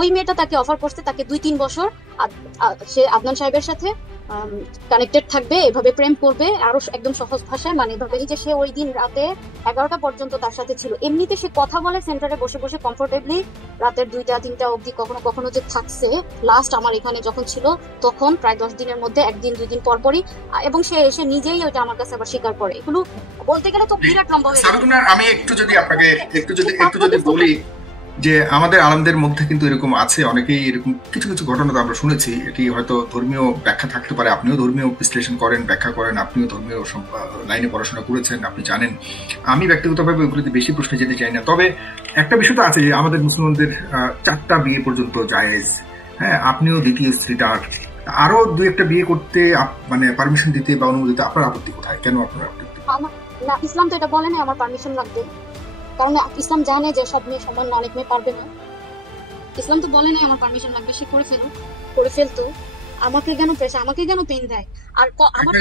ওই মেয়েটা তাকে অফার করছে তাকে 2-3 বছর সে আদনান সাহেবের সাথে কানেক্টেড থাকবে, এভাবে প্রেম করবে, আরো একদম সহজ ভাষায় মানে এভাবে যে সে ওই দিন রাতে 11টা পর্যন্ত তার সাথে ছিল। এমনিতে সে কথা বলে সেন্টারে বসে বসে কমফোর্টেবলি, রাতের 2টা-3টা অবধি কখনো কখনো যে থাকছে। লাস্ট আমার এখানে যখন ছিল তখন প্রায় 10 দিনের মধ্যে 1-2 দিন পর পরই, এবং সে এসে নিজেই ওইটা আমার কাছে আবার স্বীকার করে। এগুলো বলতে গেলে তো বিরাট লম্বা হয়ে যাবে। আমি একটু যদি আপনাকে একটু যদি বলি যে আমাদের আলেমদের মধ্যে কিন্তু এরকম আছে, অনেকেই এরকম কিছু কিছু ঘটনা তো আমরা শুনেছি। এটি হয়তো ধর্মীয় ব্যাখ্যা থাকতে পারে, আপনিও ধর্মীয় বিশ্লেষণ করেন, ব্যাখ্যা করেন, আপনিও ধর্মীয় লাইনে পড়াশোনা করেছেন, আপনি জানেন। আমি ব্যক্তিগতভাবে ওগুলোতে বেশি প্রশ্নে যেতে চাই না। তবে একটা বিষয় তো আছে যে আমাদের মুসলমানদের 4টা বিয়ে পর্যন্ত জায়েজ। হ্যাঁ, আপনিও দ্বিতীয় স্ত্রীটার আরো 2-1টা বিয়ে করতে মানে পারমিশন দিতে বা অনুমতি দিতে আপনার আপত্তি কোথায়? কেন আপনার আপত্তি? না, ইসলাম তো এটা বলে না আমার পারমিশন লাগবে, কারণ ইসলাম জানে যে সব মেয়ে সমান না, অনেক মেয়ে পারবে না। ইসলাম তো বলে নাই আমার পারমিশন লাগবে, সে করে ফেলতো। আমাকে কেন প্রেশার, আমাকে কেন পেন দেয়? আর আমার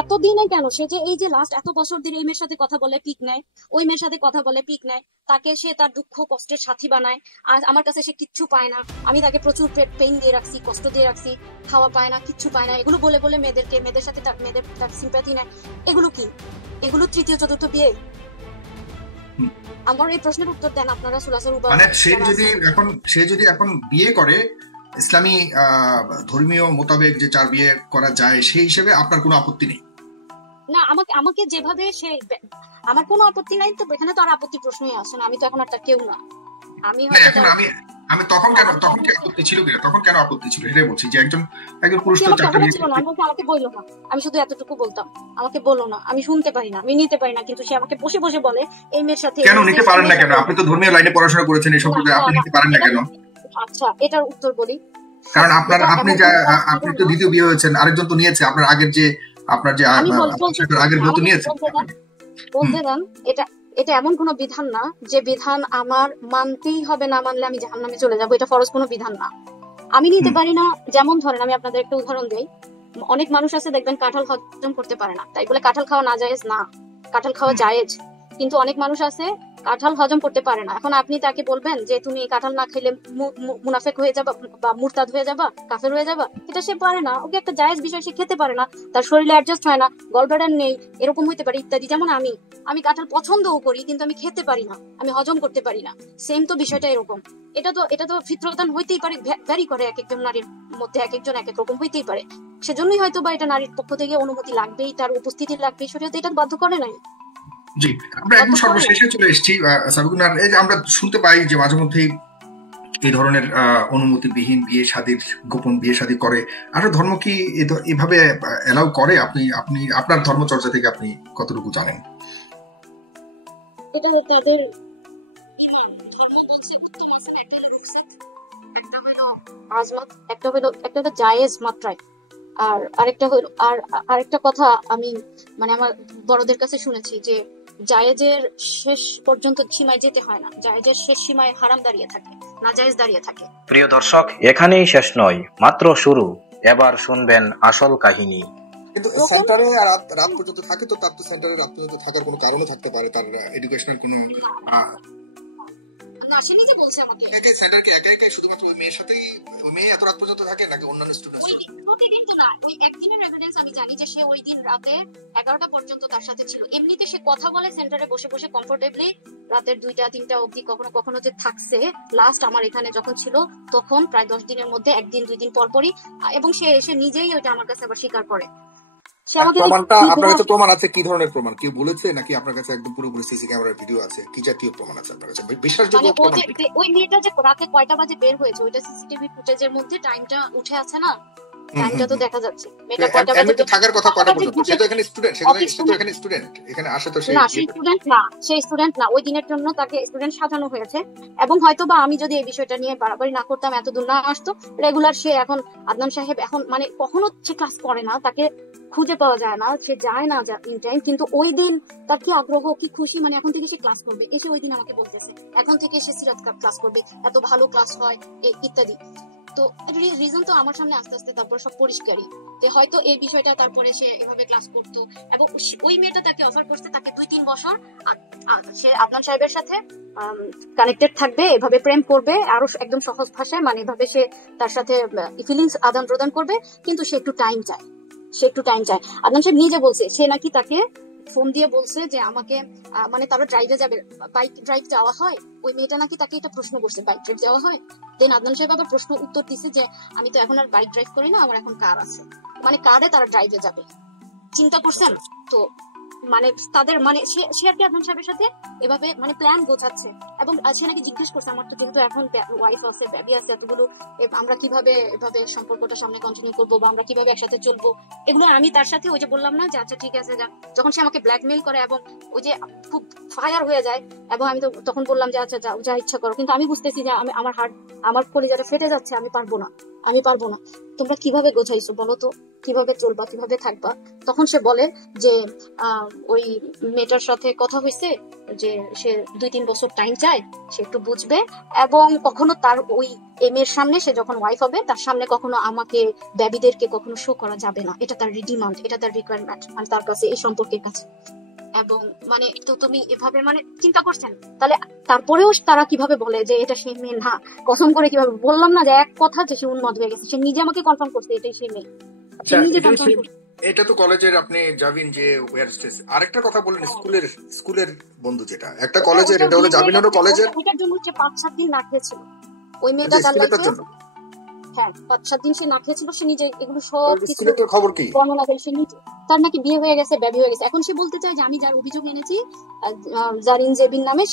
এতদিনে কেন সে যে এই যে লাস্ট এত বছর ধরে এই মেয়ের সাথে কথা বলে পিক নেয়, ওই মেয়ের সাথে কথা বলে পিক নেয়, তাকে সে তার দুঃখ কষ্টের সাথী বানায়। আর আমার কাছে সে কিচ্ছু পায় না, আমি তাকে প্রচুর পেইন দিয়ে রাখছি, কষ্ট দিয়ে রাখছি, খাওয়া পায় না, কিচ্ছু পায় না, এগুলো বলে বলে মেয়েদের সাথে মেয়েদের সিম্প্যাথি নেয়। এগুলো কি? এগুলো তৃতীয় চতুর্থ বিয়ে? আমার এই প্রশ্নের উত্তর দেন আপনারা। মানে সে যদি এখন বিয়ে করে ইসলামী ধর্মীয় মোতাবেক যে 4 বিয়ে করা যায়, সেই হিসেবে আপনার কোনো আপত্তি নেই? না, আমাকে যেভাবে সে, আমার কোনো আপত্তি নাই তো, এখানে তো আর আপত্তি প্রশ্নই আসে না। আমি তো এখন আর তার কেউ না। আমি তখন কি আপত্তি ছিল কিনা, তখন কেন আপত্তি ছিল সেটাই বলছি, যে একজন পুরুষ তো 4টা বিয়ে ছিল না। আমাকে বললো না, আমি শুধু এতটুকু বলতাম, আমাকে বলো না, আমি শুনতে পারি না, আমি নিতে পারি না, কিন্তু সে আমাকে বসে বসে বলে এই মেয়ের সাথে। কেন নিতে পারেন না? কেন? আপনি তো ধর্মীয় লাইনে পড়াশোনা করেছেন, এই সম্পর্কে আপনি নিতে পারেন না কেন? আচ্ছা, এটার উত্তর বলি। কারণ আপনি তো দ্বিতীয় বিয়ে হয়েছেন, আরেকজন তো নিয়েছে আপনার আগের যে আগের বউ তো নিয়েছে। বলতে দেন, এটা এমন কোনো বিধান না যে বিধান আমার মানতেই হবে, না মানলে আমি জাহান্নামে চলে যাবো। এটা ফরজ কোনো বিধান না, আমি নিতে পারি না। যেমন ধরেন, আমি আপনাদের একটা উদাহরণ দেই। অনেক মানুষ আছে দেখবেন কাঁঠাল হজম করতে পারে না, তাই বলে কাঁঠাল খাওয়া না জায়েজ না, কাঁঠাল খাওয়া জায়েজ। কিন্তু অনেক মানুষ আছে কাঁঠাল হজম করতে পারে না, এখন আপনি তাকে বলবেন যে তুমি কাঁঠাল না খেলে মুনাফেক হয়ে যাবা বা মুরতাদ হয়ে যাবা, কাফের হয়ে যাবা? এটা সে পারে না, ওকে একটা জায়েজ বিষয় সে খেতে পারে না, তার শরীরে অ্যাডজাস্ট হয় না, গলব্লাডার নেই, এরকম হইতে পারে ইত্যাদি। যেমন আমি কাঁঠাল পছন্দও করি, কিন্তু আমি খেতে পারি না, আমি হজম করতে পারি না। সেম তো বিষয়টা এরকম। এটা তো ফিতরতান হইতেই পারে, ভ্যারি করে এক একজন নারীর মধ্যে, এক একজন এক এক রকম হইতেই পারে। সেজন্যই হয়তো বা এটা নারীর পক্ষ থেকে অনুমতি লাগবেই, তার উপস্থিতি লাগবেই, শরীয়তে এটা বাধ্য করে নাই। জি, আমরা একদম সর্বশেষে চলে এসেছি। সাবিকুনার, এই যে আমরা শুনতে পাই যে মাঝে মধ্যেই এই ধরনের অনুমতিবিহীন বিয়ে শাদীর, গোপন বিয়ে শাদী করে। আর ধর্ম কি এভাবে এলাও করে? আপনি আপনার ধর্মচর্চা থেকে আপনি কতটুকু জানেন? এটা তাদের ঈমান, ধর্ম বলছে উত্তম আসেন, একটা হলো রুকসাত, একটা হলো আজমাত, একটা হলো জায়েজ মাত্রায়, আর আরেকটা কথা আমি মানে আমার বড়দের কাছে শুনেছি যে জায়েজের শেষ পর্যন্ত সীমায় যেতে হয় না, জায়েজের শেষ সীমায় হারাম দাঁড়িয়ে থাকে, নাজায়েজ দাঁড়িয়ে থাকে। প্রিয় দর্শক, এখানেই শেষ নয়, মাত্র শুরু। এবার শুনবেন আসল কাহিনী। কিন্তু সেন্টারে রাত পর্যন্ত থাকে, তো তার তো সেন্টারে রাত পর্যন্ত থাকার কোনো কারণও থাকতে পারে, তার এডুকেশনাল কোনো সে নিজে বলছে আমাকে। সেন্টার কি একাই শুধুমাত্র ওই মেয়ের সাথেই, ওই মেয়ে এত রাত পর্যন্ত থাকে নাকি অন্যান্য স্টুডেন্ট? প্রতিদিন তো না, ওই একদিনের এভিডেন্স আমি জানি যে সে ওই দিন রাতে 11টা পর্যন্ত তার সাথে ছিল। এমনিতে সে কথা বলে সেন্টারে বসে বসে কমফোর্টেবলি, রাতের 2টা-3টা অবধি কখনো কখনো যে থাকছে। লাস্ট আমার এখানে যখন ছিল তখন প্রায় 10 দিনের মধ্যে 1-2 দিন পর পরই, এবং সে এসে নিজেই ওইটা আমার কাছে আবার স্বীকার করে। প্রমাণটা আপনার কাছে প্রমাণ আছে? কি ধরনের প্রমাণ? কেউ বলেছে নাকি আপনার কাছে একদম পুরোপুরি সিসি ক্যামেরার ভিডিও আছে? কি জাতীয় প্রমাণ আছে আপনার কাছে, বিশ্বাসযোগ্য প্রমাণ? ওই মেয়েটা যে রাতে কয়টা বাজে বের হয়েছে, ওইটা সিসিটিভি ফুটেজের মধ্যে টাইমটা উঠে আছে না, টাইমটা তো দেখা যাচ্ছে। মেয়েটা কয়টা বাজে থাকার কথা, কয়টা পর্যন্ত? সে তো এখানে স্টুডেন্ট, এখানে আসে তো সে না, সেই স্টুডেন্ট না, ওই দিনের জন্য তাকে স্টুডেন্ট সাজানো হয়েছে। এবং হয়তোবা আমি যদি এই বিষয়টা নিয়ে বাড়াবাড়ি না করতাম, এত দূর না আসতো, রেগুলার সে এখন আদনান সাহেব এখন মানে কখনো সে ক্লাস করে না, তাকে খুঁজে পাওয়া যায় না, সে যায় না ইন টাইম। কিন্তু ওই দিন তার কি আগ্রহ, কি খুশি, মানে এখন থেকে সে ক্লাস করবে। এসে ওই দিন আমাকে বলতেছে এখন থেকে সে সিরাত ক্লাস করবে, এত ভালো ক্লাস হয় ইত্যাদি। তো রিজন তো আমার সামনে আস্তে আস্তে তারপর সব পরিষ্কারই। তো হয়তো এই বিষয়টা তারপরে সে এভাবে ক্লাস করতো, এবং ওই মেয়েটা তাকে অফার করতে তাকে 2-3 বছর সে আদনান সাহেবের সাথে কানেক্টেড থাকবে, এভাবে প্রেম করবে, আরো একদম সহজ ভাষায় মানে এভাবে সে তার সাথে ফিলিংস আদান প্রদান করবে, কিন্তু সে একটু টাইম চায়, সে একটু টাইম চায়। আদনান সাহেব নিজে বলছে, সে নাকি তাকে ফোন দিয়ে বলছে যে আমাকে মানে তারা ড্রাইভে যাবে, বাইক ড্রাইভ যাওয়া হয়, ওই মেয়েটা নাকি তাকে এটা প্রশ্ন করছে বাইক ড্রাইভ যাওয়া হয়। দেন আদনান সাহেব আবার প্রশ্ন উত্তর দিছে যে আমি তো এখন আর বাইক ড্রাইভ করি না, আমার এখন কার আছে, মানে কারে তারা ড্রাইভে যাবে। চিন্তা করছেন তো? মানে তাদের মানে সে আর কি আদনান সাহেবের সাথে এভাবে মানে প্ল্যান গোছাচ্ছে, এবং সে নাকি জিজ্ঞেস করছে আমার তো যেহেতু এখন ওয়াইফ আছে, বেবি আছে, এতগুলো আমরা কিভাবে এভাবে সম্পর্কটা সামনে কন্টিনিউ করবো, বা আমরা কিভাবে একসাথে চলবো, এগুলো আমি তার সাথে ওই যে বললাম না যে আচ্ছা ঠিক আছে যা, যখন সে আমাকে ব্ল্যাকমেইল করে এবং ওই যে খুব ফায়ার হয়ে যায়, এবং আমি তো তখন বললাম যে আচ্ছা যা ইচ্ছা করো, কিন্তু আমি বুঝতেছি যে আমি আমার হার্ট, আমার কলিজাটা ফেটে যাচ্ছে, আমি পারবো না, আমি পারবো না। তোমরা কিভাবে গোছাইছো বলো তো, কিভাবে চলবা, কিভাবে থাকবা? তখন সে বলে যে ওই মেয়েটার সাথে কথা হয়েছে যে সে 2-3 বছর টাইম চায়, সে একটু বুঝবে, এবং কখনো তার ওই মেয়ের সামনে, সে যখন ওয়াইফ হবে তার সামনে কখনো আমাকে বেবিদেরকে কখনো শো করা যাবে না, এটা তার ডিমান্ড, এটা তার রিকোয়ারমেন্ট মানে তার কাছে, এই সম্পর্কের কাছে। এবং মানে তো তুমি এভাবে মানে চিন্তা করছেন, তাহলে তারপরেও তারা কিভাবে বলে যে এটা সেই মেয়ে না? কসম করে কিভাবে বললাম না যে এক কথা যে সে উন্মাদ হয়ে গেছে, সে নিজে আমাকে কনফার্ম করছে এটাই সেই মেয়ে, সে নিজে কনফার্ম করছে। এটা তো কলেজের আপনি জাবিন যে ওয়্যার স্টেজ। আরেকটা কথা বললেন স্কুলের বন্ধু, যেটা একটা কলেজের, এটা হলো জাবিনেরও কলেজের। এটার জন্য হচ্ছে 5-7 দিন না খেয়েছিল ওই মেয়েটা, তার লাইফে হ্যাঁ 5-7 দিন সে না খেয়েছিল, সে নিজে এগুলো সব কিছু খবর কি বর্ণনা করে, সে নিজে, তার নাকি বিয়ে হয়ে গেছে, বেবি হয়ে গেছে। এখন সে বলতে চায় যে আমি যার অভিযোগ এনেছি জারিন জেবিন নামে,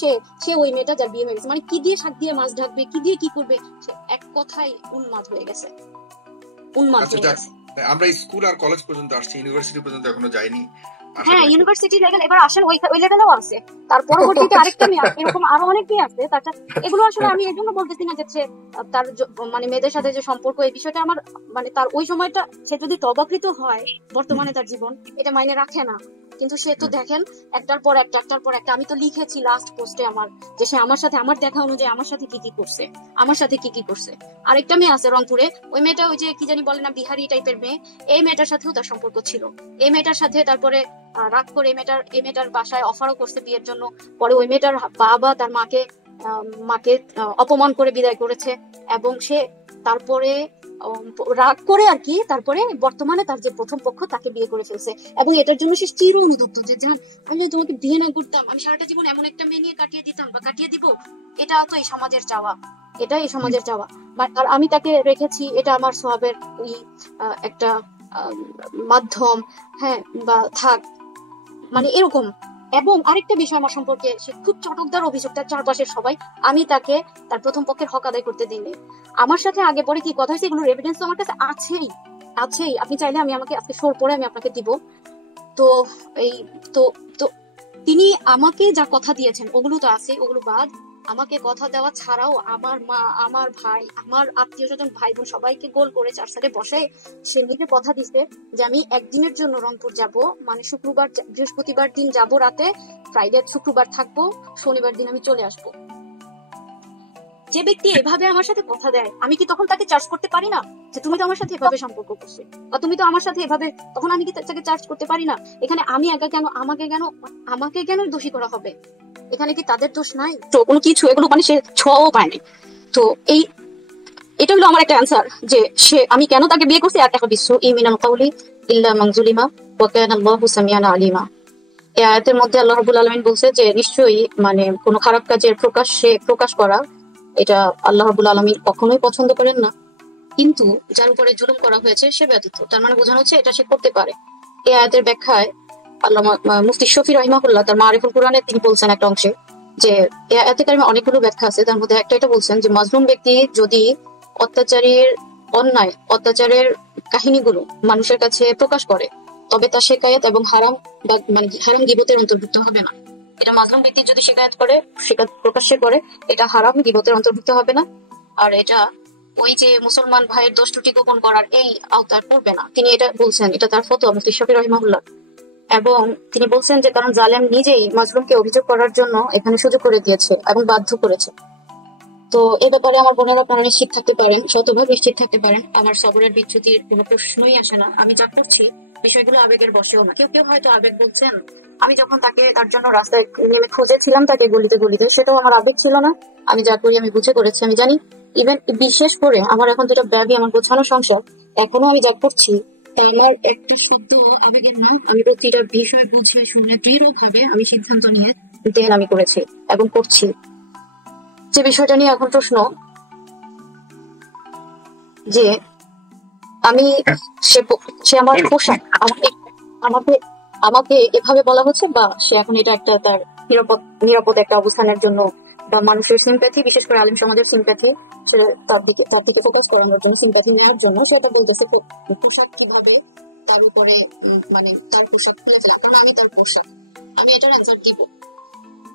সে ওই মেয়েটা যার বিয়ে হয়ে গেছে, মানে কি দিয়ে শাক দিয়ে মাছ ঢাকবে, কি দিয়ে কি করবে, সে এক কথাই উন্মাদ হয়ে গেছে, উন্মাদ হয়ে গেছে। আমরা স্কুল আর কলেজ পর্যন্ত আসছি, ইউনিভার্সিটি পর্যন্ত এখনো যাইনি। হ্যাঁ ইউনিভার্সিটি লেভেল এবার আসেন, ওই লেভেলেও আছে, তার পরবর্তীতে আরেকটা মেয়ে আছে, এরকম আরো অনেকেই আছে। তাছাড়া এগুলো আসলে আমি এই জন্য বলতেছি না যে তার মানে মেয়েদের সাথে যে সম্পর্ক, এই বিষয়টা আমার মানে তার ওই সময়টা সে যদি তবাকৃত হয় বর্তমানে তার জীবন এটা মাইনে রাখে না, কিন্তু সে তো দেখেন একটার পর একটা আমি তো লিখেছি লাস্ট পোস্টে আমার, যে সে আমার সাথে, আমার দেখা অনুযায়ী আমার সাথে কি কি করছে। আরেকটা মেয়ে আছে রংপুরে, ওই মেয়েটা ওই যে কি জানি বলে না বিহারি টাইপের মেয়ে, এই মেয়েটার সাথেও তার সম্পর্ক ছিল। এই মেয়েটার সাথে তারপরে রাগ করে এই মেয়েটার বাসায় অফারও করছে বিয়ের জন্য, পরে ওই মেয়েটার বাবা তার মাকে অপমান করে বিদায় করেছে, এবং সে তারপরে রাগ করে আর কি, তারপরে বর্তমানে তার যে প্রথম পক্ষ তাকে বিয়ে করে ফেলছে, এবং এটার জন্য সে চির অনুতপ্ত যে জান আমি যদি তোমাকে বিয়ে না করতাম, আমি সারাটা জীবন এমন একটা মেয়ে নিয়ে কাটিয়ে দিতাম বা কাটিয়ে দিব। এটা তো এই সমাজের চাওয়া, এটাই এই সমাজের চাওয়া, আর আমি তাকে রেখেছি, এটা আমার সওয়াবের ওই একটা মাধ্যম, হ্যাঁ বা থাক মানে এরকম। এবং আরেকটা বিষয় আমার সম্পর্কে, সে খুব চটকদার অভিযোগ, তার চারপাশের সবাই, আমি তাকে তার প্রথম পক্ষের হক আদায় করতে দিইনি। আমার সাথে আগে পরে কি কথা হয়েছে এগুলোর এভিডেন্স তো আমার কাছে আছেই, আপনি চাইলে আমি আমাকে আজকে শোর পরে আমি আপনাকে দিব। তো এই তো তো তিনি আমাকে যা কথা দিয়েছেন ওগুলো তো আছে, ওগুলো বাদ আমাকে কথা দেওয়া ছাড়াও আমার মা, আমার ভাই, আমার আত্মীয় স্বজন, ভাই বোন সবাইকে গোল করে 4 সাইডে বসে সে নিজে কথা দিছে যে আমি একদিনের জন্য রংপুর যাব, মানে বৃহস্পতিবার দিন যাব রাতে, ফ্রাইডে শুক্রবার থাকবো, শনিবার দিন আমি চলে আসবো। যে ব্যক্তি এভাবে আমার সাথে কথা দেয়, আমি কি তখন তাকে চার্জ করতে পারি না যে তুমি তো আমার সাথে এভাবে সম্পর্ক করছো, বা তুমি তো আমার সাথে এভাবে, তখন আমি কি তাকে চার্জ করতে পারি না? এখানে আমি একা কেন, আমাকে কেন দোষী করা হবে? এখানে কি তাদের দোষ নাই? তো কোনো কিছু এগুলো মানে সে ছোঁয়াও পায়নি। তো এটা হলো আমার একটা অ্যান্সার যে আমি কেন তাকে বিয়ে করছি। আর একটা বিশ্ব ইমিনাল কাউলি ইল্লা মান যুলিমা ওয়া কানা আল্লাহু সামিআন আলিমা, এই আয়াতের মধ্যে আল্লাহ রাব্বুল আলামিন বলছে যে নিশ্চয়ই মানে কোনো খারাপ কাজের প্রকাশ করা এটা আল্লাহ রাব্বুল আলামিন কখনোই পছন্দ করেন না, কিন্তু যার উপরে জুলুম করা হয়েছে সে ব্যতীত। তার মানে বোঝানো হচ্ছে এটা সে করতে পারে। এই আয়াতের ব্যাখ্যায় আল্লামা মুফতি শফি রাহিমাহুল্লাহ তার মারিফুল কোরআনে তিনি বলছেন একটা অংশে যে এই আয়াতে কারিমে অনেকগুলো ব্যাখ্যা আছে, তার মধ্যে একটা এটা বলছেন যে মাজলুম ব্যক্তি যদি অত্যাচারের কাহিনীগুলো মানুষের কাছে প্রকাশ করে তবে তা শিকায়াত এবং হারাম গীবতের অন্তর্ভুক্ত হবে না। এটা মাজলুম ব্যক্তি যদি শিকায়াত প্রকাশ্যে করে এটা হারাম গীবতের অন্তর্ভুক্ত হবে না, আর এটা ওই যে মুসলমান ভাইয়ের দোষ ত্রুটি গোপন করার এই আওতায় পড়বে না। তিনি এটা বলছেন, এটা তার ফতোয়া মুফতি শফি রাহিমাহুল্লাহ। এবং তিনি বলছেন যে কারণ জালেম নিজেই মাজলুমকে অভিযোগ করার জন্য এখানে সুযোগ করে দিয়েছে এবং বাধ্য করেছে। তো এ ব্যাপারে আমার বোনেরা আপনারা নিশ্চিত থাকতে পারেন, শতভাগ নিশ্চিত থাকতে পারেন, আমার সবরের বিচ্যুতির কোনো প্রশ্নই আসে না। আমি যা করছি বিষয়গুলো আবেগের বশেও না। কেউ কেউ হয়তো আবেগ বলছেন, আমি যখন তার জন্য রাস্তায় নেমে খুঁজেছিলাম তাকে গলিতে গলিতে, সেটাও আমার আবেগ ছিল না। আমি যা করি আমি বুঝে করেছি, আমি জানি। ইভেন বিশেষ করে আমার এখন যেটা ব্যাবি, আমার গোছানো সংসার, এখনো আমি যা করছি তা আমার একটা শব্দ আবেগের না। আমি প্রতিটা বিষয় বুঝে শুনে দৃঢ়ভাবে আমি সিদ্ধান্ত নিয়ে দেন আমি করেছি এবং করছি। যে বিষয়টা নিয়ে এখন প্রশ্ন যে আমি সে আমার পোশাক আমাকে আমাকে এভাবে বলা হচ্ছে, বা সে এখন এটা একটা তার নিরাপদ একটা অবস্থানের জন্য বা মানুষের সিম্প্যাথি, বিশেষ করে আলিম সমাজের সিম্প্যাথি, সে তার দিকে ফোকাস করানোর জন্য, সিম্প্যাথি নেওয়ার জন্য সে এটা বলতেছে পোশাক কিভাবে তার উপরে মানে তার পোশাক খুলে ফেলা, কারণ আমি তার পোশাক। আমি এটার অ্যান্সার দিব।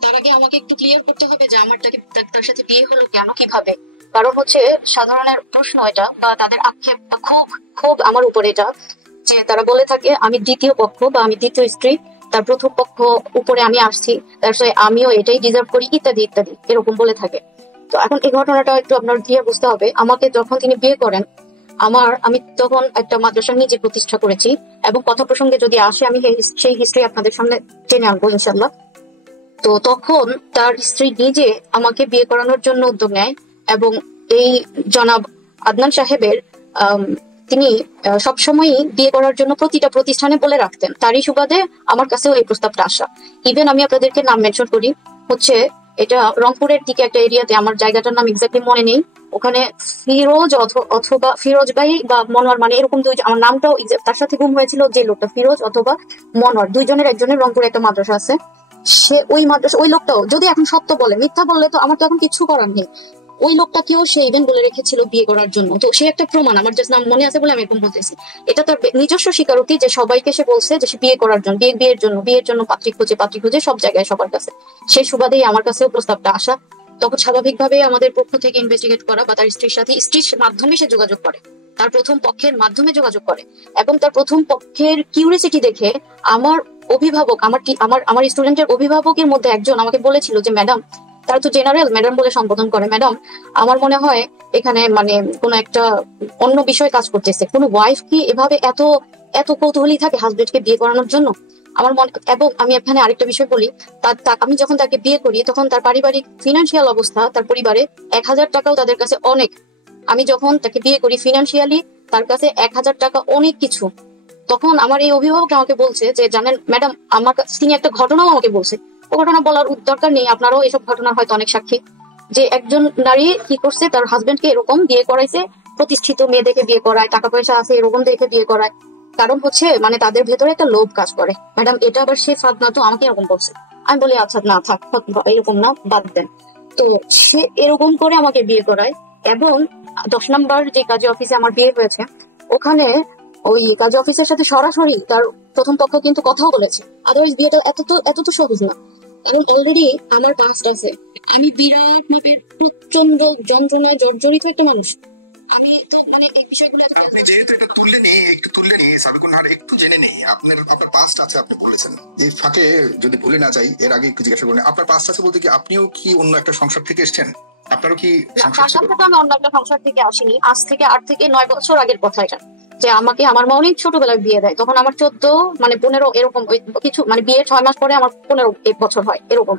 তার আগে আমাকে একটু ক্লিয়ার করতে হবে যে আমারটাকে তার সাথে বিয়ে হলো কেন, কিভাবে। কারণ হচ্ছে সাধারণের প্রশ্ন এটা, বা তাদের আক্ষেপ খুব খুব আমার উপরে এটা, যে তারা বলে থাকে আমি দ্বিতীয় পক্ষ বা আমি দ্বিতীয় স্ত্রী, তার প্রথম পক্ষ উপরে আমি আসছি, তার সাথে আমিও এটাই ডিজার্ভ করি, ইত্যাদি ইত্যাদি এরকম বলে থাকে। তো এখন এই ঘটনাটা একটু আপনার দিয়ে বুঝতে হবে। আমাকে যখন তিনি বিয়ে করেন, আমি তখন একটা মাদ্রাসা নিজে প্রতিষ্ঠা করেছি, এবং কথা প্রসঙ্গে যদি আসে আমি সেই হিস্ট্রি আপনাদের সামনে টেনে আনবো ইনশাল্লাহ। তো তখন তার স্ত্রী নিজে আমাকে বিয়ে করানোর জন্য উদ্যোগ নেয়, এবং এই জনাব আদনান সাহেবের তিনি সবসময়ই বিয়ে করার জন্য প্রতিটা প্রতিষ্ঠানে বলে রাখতেন। তারই সুবাদে আমার কাছেও এই প্রস্তাবটা আসা। ইভেন আমি আপনাদেরকে নাম মেনশন করি, হচ্ছে এটা রংপুরের দিকে একটা এরিয়াতে, আমার জায়গাটার নাম এক্স্যাক্টলি মনে নেই, ওখানে ফিরোজ অথবা ফিরোজ ভাই বা মনোয়ার, মানে এরকম আমার নামটাও তার সাথে গুম হয়েছিল যে লোকটা, ফিরোজ অথবা মনোয়ার, দুইজনের একজনের রংপুরে একটা মাদ্রাসা আছে। সে ওই মাদ্রাসা, ওই লোকটাও যদি এখন সত্য বলে, মিথ্যা বললে তো আমার তো এখন কিছু করার নেই, ওই লোকটাকেও সে ইভেন বলে রেখেছিল বিয়ে করার জন্য। তো সে একটা প্রমাণ, আমার জাস্ট নাম মনে আছে বলে আমি এরকম বলতেছি। এটা তার নিজস্ব স্বীকারোক্তি যে সবাইকে সে বলছে যে সে বিয়ে করার জন্য, বিয়ের জন্য পাত্রী খুঁজে সব জায়গায় সবার কাছে। সেই সুবাদেই আমার কাছেও প্রস্তাবটা আসা। তখন স্বাভাবিকভাবে আমাদের পক্ষ থেকে ইনভেস্টিগেট করা, বা তার স্ত্রীর মাধ্যমে সে যোগাযোগ করে, তার প্রথম পক্ষের মাধ্যমে যোগাযোগ করে, এবং তার প্রথম পক্ষের কিউরিসিটি দেখে আমার অভিভাবক, আমার স্টুডেন্টের অভিভাবকের মধ্যে একজন আমাকে বলেছিল যে ম্যাডাম, তারা তো জেনারেল ম্যাডাম বলে সম্বোধন করে, ম্যাডাম আমার মনে হয় এখানে মানে কোনো একটা অন্য বিষয় কাজ করতেছে। কোনো ওয়াইফ কি এভাবে এত এত কৌতূহলী থাকে হাজবেন্ডকে বিয়ে করানোর জন্য? আমার মনে, এবং আমি এখানে আরেকটা বিষয় বলি, আমি যখন তাকে বিয়ে করি তখন তার পারিবারিক ফিনান্সিয়াল অবস্থা, তার পরিবারে 1000 টাকাও তাদের কাছে অনেক। আমি যখন তাকে বিয়ে করি ফিনান্সিয়ালি তার কাছে 1000 টাকা অনেক কিছু। তখন আমার এই অভিভাবক আমাকে বলছে যে জানেন ম্যাডাম, তিনি একটা ঘটনাও আমাকে বলছে, ও ঘটনা বলার দরকার নেই, আপনারাও এসব ঘটনার হয়তো অনেক সাক্ষী, যে একজন নারী কি করছে, তার হাজবেন্ডকে এরকম বিয়ে করাইছে, প্রতিষ্ঠিত মেয়ে দেখে বিয়ে করায়, টাকা পয়সা আছে এরকম দেখে বিয়ে করায়, কারণ হচ্ছে মানে তাদের ভেতরে একটা লোভ কাজ করে। ম্যাডাম এটা আবার সে ফাঁদ না তো, আমাকে এরকম বলছে। আমি বলি আচ্ছা না থাক, এরকম না, বাদ দেন। তো সে এরকম করে আমাকে বিয়ে করায়, এবং 10 নম্বর যে কাজী অফিসে আমার বিয়ে হয়েছে, ওখানে ওই কাজী অফিসের সাথে সরাসরি তার প্রথম পক্ষ কিন্তু কথাও বলেছে। আদারওয়াইজ বিয়েটা এত তো সহজ না। এবং অলরেডি আমার পাস্ট আছে, আমি বিরাট মাপের প্রচন্ড যন্ত্রণায় জর্জরিত একটা মানুষ। আমি তো মানে এই বিষয়গুলো আপনি যেহেতু এটা একটু তুললেনি সাবিকুন নাহার, একটু জেনে নেই আপনার পাস্ট আছে, আপনি বলেছেন। এই ফাঁকে যদি ভুলে না যাই, এর আগে একটু জিজ্ঞাসা করেন, আপনার পাস্ট আছে বলতে কি আপনিও কি অন্য একটা সংসার থেকে এসেছেন? আপনারও কি সংসার থেকে? আমি অন্য একটা সংসার থেকে আসিনি, আজ থেকে 8 থেকে 9 বছর আগের কথা এটা। যে আমাকে আমার মা অনেক ছোটবেলায় বিয়ে দেয়, তখন আমার 14 মানে 15 এরকম কিছু, মানে বিয়ের 6 মাস পরে আমার 15 বছর হয় এরকম।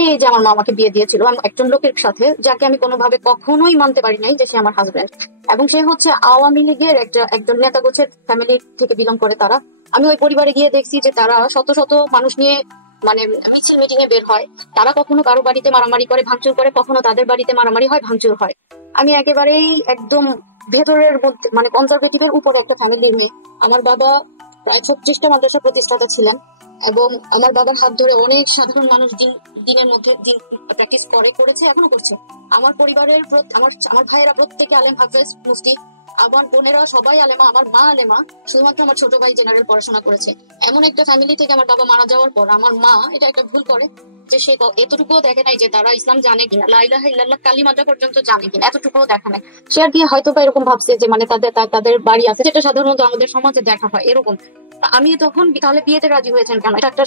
এই যে আমার মা আমাকে বিয়ে দিয়েছিল একজন লোকের সাথে, যাকে আমি কোনোভাবে কখনোই মানতে পারি নাই যে সে আমার হাজবেন্ড, এবং সে হচ্ছে আওয়ামী লীগের একজন নেতা গোছের ফ্যামিলি থেকে বিলং করে তারা। আমি ওই পরিবারে গিয়ে দেখছি যে তারা শত শত মানুষ নিয়ে মানে মিছিল মিটিং এ বের হয়, তারা কখনো কারো বাড়িতে মারামারি করে ভাঙচুর করে, কখনো তাদের বাড়িতে মারামারি হয় ভাঙচুর হয়। আমি একেবারেই একদম ভেতরের মধ্যে মানে কনজারভেটিভের উপরে একটা ফ্যামিলির মেয়ে। আমার বাবা প্রায় 25টা মাদ্রাসা প্রতিষ্ঠাতা ছিলেন, এবং আমার বাবার হাত ধরে অনেক সাধারণ মানুষ দিনের মধ্যে দিন প্র্যাকটিস করেছে, এখনো করছে। আমার পরিবারের আমার ভাইয়েরা প্রত্যেকে আলেম, হাফেজ, মুফতি, আমার বোনেরা সবাই আলেমা, আমার মা আলেমা, শুধুমাত্র আমার ছোট ভাই জেনারেল পড়াশোনা করেছে। এমন একটা ফ্যামিলি থেকে আমার বাবা মারা যাওয়ার পর আমার মা এটা একটা ভুল করে, যে সে এতটুকুও দেখে নাই যে তারা ইসলাম জানে কিনা, লা ইলাহা ইল্লাল্লাহ কালিমাটা পর্যন্ত জানে কিনা, এতটুকুও দেখা নাই। সে আর কি হয়তো বা এরকম ভাবছে যে মানে তাদের বাড়ি আছে, যেটা সাধারণত আমাদের সমাজে দেখা হয় এরকম। আমি তখন তাহলে বিয়েতে রাজি হয়েছেন কেন, এটা একটা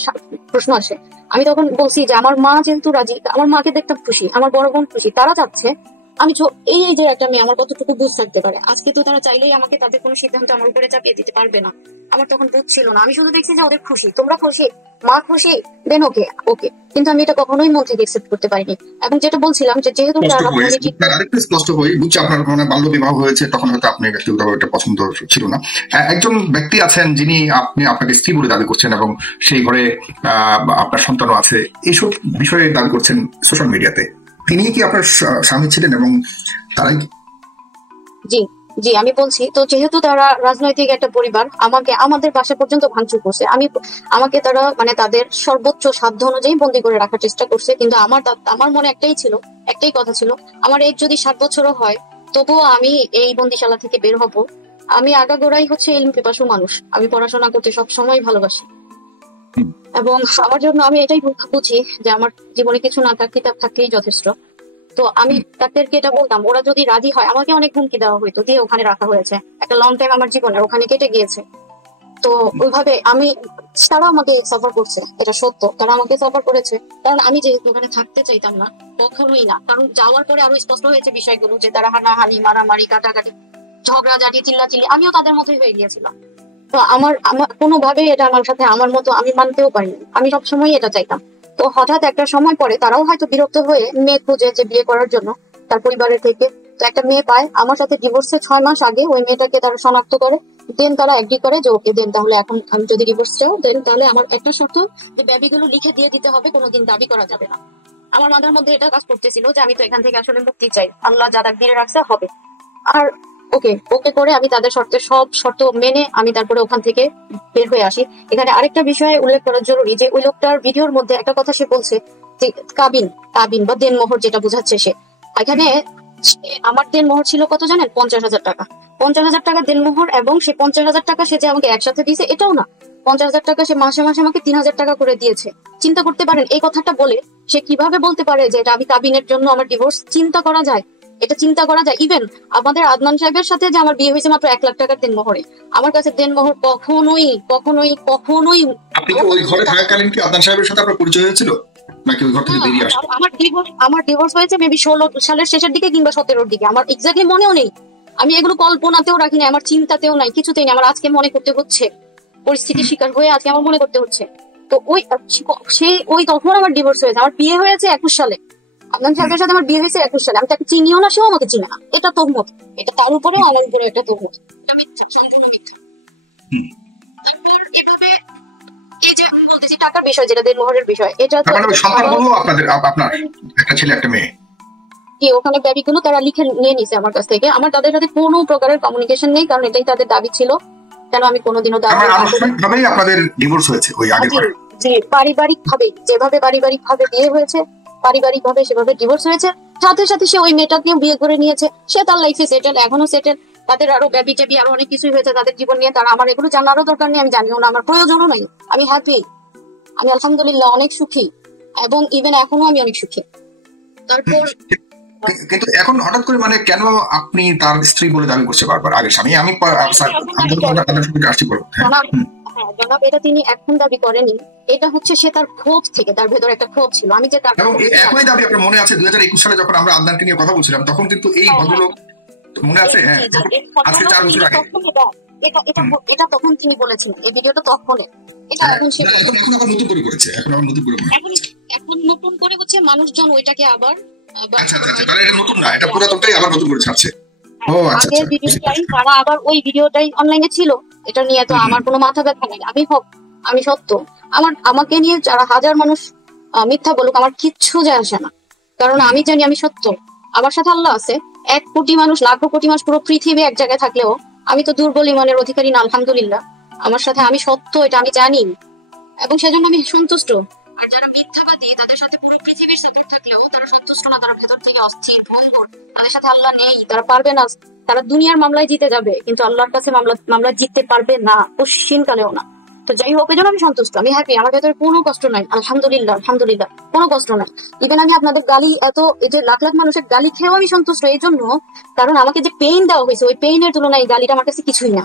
প্রশ্ন আসে। আমি তখন বলছি যে আমার মা যেহেতু রাজি, আমার মাকে দেখতে খুশি, আমার বড় বোন খুশি, তারা চাচ্ছে আমি এই যে একটা মেয়ে আমার কতটুকু বুঝ থাকতে পারে। আজকে তো তারা চাইলেই আমাকে তাদের কোনো সিদ্ধান্ত আমার উপরে চাপিয়ে দিতে পারবে না। আমার তখন বুঝ ছিল না, আমি শুধু দেখছি যে ওদের খুশি, তোমরা খুশি, মা খুশি, দেন ওকে ওকে। কিন্তু আমি এটা কখনোই মন থেকে একসেপ্ট করতে পারিনি। এবং যেটা বলছিলাম যে যেহেতু আরেকটু স্পষ্ট হই, বুঝছি আপনার মানে বাল্য বিবাহ হয়েছে, তখন হয়তো আপনি ব্যক্তিগতভাবে এটা পছন্দ ছিল না। একজন ব্যক্তি আছেন যিনি আপনাকে স্ত্রী বলে দাবি করছেন এবং সেই ঘরে আপনার সন্তানও আছে, এইসব বিষয়ে দাবি করছেন সোশ্যাল মিডিয়াতে। তিনি কি আপনার স্বামী ছিলেন এবং তারাই? জি জি, আমি বলছি তো, যেহেতু তারা রাজনৈতিক একটা পরিবার, আমাদের বাসা পর্যন্ত ভাঙচুর করছে। আমাকে তারা মানে তাদের সর্বোচ্চ সাধ্য অনুযায়ী বন্দি করে রাখার চেষ্টা করছে। কিন্তু আমার মনে একটাই কথা ছিল, আমার এজ যদি 7 বছরও হয় তবুও আমি এই বন্দিশালা থেকে বের হব। আমি আগাগোড়াই হচ্ছে ইলম পিপাসু মানুষ, আমি পড়াশোনা করতে সবসময় ভালোবাসি। এবং আমার জন্য আমি এটাই বুঝি যে আমার জীবনে কিছু না থাক, কিতাব থাকলেই যথেষ্ট। তো আমি ডাক্তারকে এটা বলতাম, ওরা যদি রাজি হয়, আমাকে অনেক হুমকি দেওয়া হইতো, দিয়ে ওখানে রাখা হয়েছে, একটা লং টাইম আমার জীবনের ওখানে কেটে গিয়েছে। তো ওইভাবে তারা আমাকে সাফার করছে, এটা সত্য, তারা আমাকে সাফার করেছে। কারণ আমি যেহেতু ওখানে থাকতে চাইতাম না, কখনোই না। কারণ যাওয়ার পরে আরো স্পষ্ট হয়েছে বিষয়গুলো, যে তারা হানাহানি, মারামারি, কাটাকাটি, ঝগড়াঝাটি, চিল্লাচিল্লি, আমিও তাদের মতোই হয়ে গিয়েছিলাম। তো আমার কোনোভাবেই এটা আমার সাথে আমার মতো আমি মানতেও পারিনি, আমি সবসময় এটা চাইতাম। তো হঠাৎ একটা সময় পরে তারাও হয়তো বিরক্ত হয়ে মেয়ে খুঁজে যে বিয়ে করার জন্য তার পরিবারের থেকে, তো একটা মেয়ে পায়। আমার সাথে ডিভোর্সের 6 মাস আগে ওই মেয়েটাকে তারা শনাক্ত করে, দেন তারা এগ্রি করে যে ওকে দেন, তাহলে এখন আমি যদি ডিভোর্স চাও দেন, তাহলে আমার একটা শর্ত যে বেবিগুলো লিখে দিয়ে দিতে হবে, কোনোদিন দাবি করা যাবে না। আমার মাথার মধ্যে এটা কাজ করতেছিল যে আমি তো এখান থেকে আসলে মুক্তি চাই, আল্লাহ যা দিয়ে রাখছে হবে। আর ওকে করে আমি তাদের সব শর্ত মেনে আমি তারপরে ওখান থেকে বের হয়ে আসি। এখানে আরেকটা বিষয় উল্লেখ করা জরুরি, যে ওই লোকটার ভিডিওর মধ্যে একটা কথা সে বলছে যে কাবিন বা দেনমোহর যেটা বোঝাচ্ছে সে, এখানে আমার দেনমোহর ছিল কত জানেন? 50,000 টাকা। 50,000 টাকা দেনমোহর, এবং সে 50,000 টাকা সে যে আমাকে একসাথে দিয়েছে এটাও না, 50,000 টাকা সে মাসে মাসে আমাকে 3,000 টাকা করে দিয়েছে। চিন্তা করতে পারেন এই কথাটা বলে সে কিভাবে বলতে পারে যে এটা আমি কাবিনের জন্য আমার ডিভোর্স? চিন্তা করা যায়, এটা চিন্তা করা যায়। ইভেন আমাদের আদনান সাহেবের সাথে যে আমার বিয়ে হয়েছে মাত্র 1 লাখ টাকার দেনমোহরে, আমার কাছে দেনমোহর কখনোই কখনোই কখনোই। আপনি কি ওই ঘরে থাকাকালীন কি আদনান সাহেবের সাথে আপনার পরিচয় হয়েছিল, নাকি ওই ঘর থেকে বেরিয়ে আসছেন? আমার ডিভোর্স হয়েছে মেবি 16 সালের শেষের দিকে কিংবা 17-র দিকে, আমার এক্স্যাক্টলি মনেও নেই। আমি এগুলো কল্পনাতেও রাখি না, আমার চিন্তাতেও নাই, কিছুতেই না। আমার আজকে মনে করতে হচ্ছে, পরিস্থিতির শিকার হয়ে আজকে আমার মনে করতে হচ্ছে। তো ওই তখন আমার ডিভোর্স হয়েছে। আমার বিয়ে হয়েছে 21 সালে, আদনান সাহেবের সাথে আমার বিয়ে হয়েছে 21 সালে। আমি তাকে চিনিও না, সেও আমাকে চিনে না। এটা তহমত, এটা তার উপরে আমার উপরে একটা তহমত, এটা মিথ্যা, সম্পূর্ণ মিথ্যা। তারপর এভাবে এই যে আমি বলতেছি টাকার বিষয়, যেটা দেনমোহরের বিষয়, এটা আপনার একটা ছেলে একটা মেয়ে কি ওখানে বেবিগুলো তারা লিখে নিয়ে নিছে আমার কাছ থেকে। আমার তাদের সাথে কোনো প্রকারের কমিউনিকেশন নেই, কারণ এটাই তাদের দাবি ছিল। কেন আমি কোনোদিনও আনুষ্ঠানিকভাবেই আপনাদের ডিভোর্স হয়েছে ওই আগে? জি, পারিবারিক ভাবে, যেভাবে পারিবারিক ভাবে বিয়ে হয়েছে, পারিবারিক ভাবে সেভাবে ডিভোর্স হয়েছে। সাথে সাথে সে ওই মেয়েটাকেও বিয়ে করে নিয়েছে, সে তার লাইফে সেটেল, এখনো সেটেল। তাদের আরো বেবি টেবি আরো অনেক কিছুই হয়েছে তাদের জীবন নিয়ে। তারা আমার এগুলো জানারও দরকার নেই, আমি জানিও না, আমার প্রয়োজনও নাই। আমি হ্যাপি, আমি আলহামদুলিল্লাহ অনেক সুখী, এবং ইভেন এখনো আমি অনেক সুখী। তারপর কিন্তু এখন হঠাৎ করে মানে কেন আপনি তার স্ত্রী বলে দাবি করছে বারবার? আগে স্বামী আমি জনাব, এটা তিনি এখন দাবি করেনি, এটা হচ্ছে সে তার ক্ষোভ থেকে, তার ভেতরে একটা ক্ষোভ ছিল। আমি যে তার একই দাবি আপনার মনে আছে 2021 সালে যখন আমরা আদনানকে নিয়ে কথা বলছিলাম, তখন কিন্তু এই ভদ্রলোক মনে আছে? হ্যাঁ, আজকে 4 বছর আগে এটা তখন তিনি বলেছিলেন, এই ভিডিওটা তখনের। এটা এখন সে এখন নতুন করে করেছে, এখন নতুন করে হচ্ছে মানুষজন ওইটাকে আবার এটা নতুন না, এটা পুরাতনটাই আবার নতুন করে ছাড়ছে। আগের ভিডিওটাই তারা আবার ওই ভিডিওটাই অনলাইনে ছিল, এটা নিয়ে তো আমার কোনো মাথা ব্যথা নেই। আমি সত্য, আমাকে নিয়ে যারা হাজার মানুষ মিথ্যা বলুক, আমার কিচ্ছু যায় আসে না, কারণ আমি জানি আমি সত্য। আমার সাথে আল্লাহ আছে। 1 কোটি মানুষ, লাখো কোটি মানুষ, পুরো পৃথিবী এক জায়গায় থাকলেও আমি তো দুর্বল ইমানের অধিকারী না, আলহামদুলিল্লাহ। আমার সাথে আমি সত্য, এটা আমি জানি, এবং সেজন্য আমি সন্তুষ্ট। আর যারা মিথ্যাবাদী, তাদের সাথে পুরো পৃথিবীর সাপোর্ট থাকলেও তারা সন্তুষ্ট না, তারা ভেতর থেকে অস্থির, ভঙ্গুর। তাদের সাথে আল্লাহ নেই, তারা পারবে না। তারা দুনিয়ার মামলায় জিতে যাবে, কিন্তু আল্লাহর কাছে মামলা জিততে পারবে না, কশিন কালেও না। তো যাই হোক, এই জন্য আমি সন্তুষ্ট, আমি হ্যাপি, আমার ভেতরে কোনো কষ্ট নাই, আলহামদুলিল্লাহ আলহামদুলিল্লাহ, কোনো কষ্ট নাই। ইভেন আমি আপনাদের গালি, এত এই যে লাখ লাখ মানুষের গালি খেয়েও আমি সন্তুষ্ট এই জন্য, কারণ আমাকে যে পেইন দেওয়া হয়েছে ওই পেইনের তুলনায় এই গালিটা আমার কাছে কিছুই না।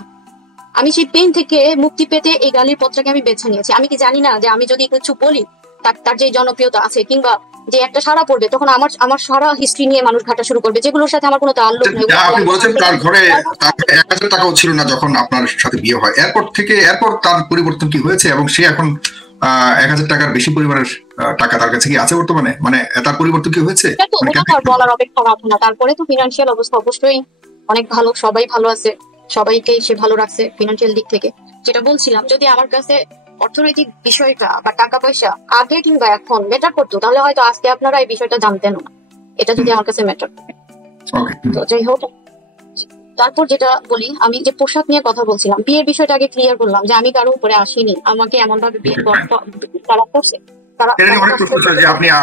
আমি সেই পেইন থেকে মুক্তি পেতে এই গালির পথটাকে আমি বেছে নিয়েছি। আমি কি জানি না যে আমি যদি কিছু বলি তার যে জনপ্রিয়তা আছে কিংবা যে একটা সারা পড়বে, তখন আমার সারা হিস্ট্রি নিয়ে মানুষ ঘাটা শুরু করবে, যেগুলোর সাথে আমার কোনো তাল্লুক নেই। আপনি বলেছেন তার ঘরে 1,000 টাকাও ছিল না যখন আপনার সাথে বিয়ে হয়, এরপর তার পরিবর্তন কি হয়েছে এবং সে এখন 1,000 টাকার বেশি পরিমাণের টাকা তার কাছে কি আছে বর্তমানে? মানে তার পরিবর্তন কি হয়েছে? বলার অপেক্ষা রাখে না। তারপরে তো ফিনান্সিয়াল অবস্থা অবশ্যই অনেক ভালো, সবাই ভালো আছে, সবাইকে সে ভালো রাখছে ফিনান্সিয়াল দিক থেকে। যেটা বলছিলাম, যদি আমার কাছে অর্থনৈতিক বিষয়টা বা টাকা পয়সা আগে কিংবা এখন ম্যাটার করতো, তাহলে হয়তো আজকে আপনারা এই বিষয়টা জানতেন না, এটা যদি আমার কাছে ম্যাটার করে। তো যাই হোক, তারপর যেটা বলি, আমি যে পোশাক নিয়ে কথা বলছিলাম, বিয়ের বিষয়টা আগে ক্লিয়ার করলাম যে আমি কারো উপরে আসিনি, আমাকে এমন ভাবে বিয়ে তারা করছে।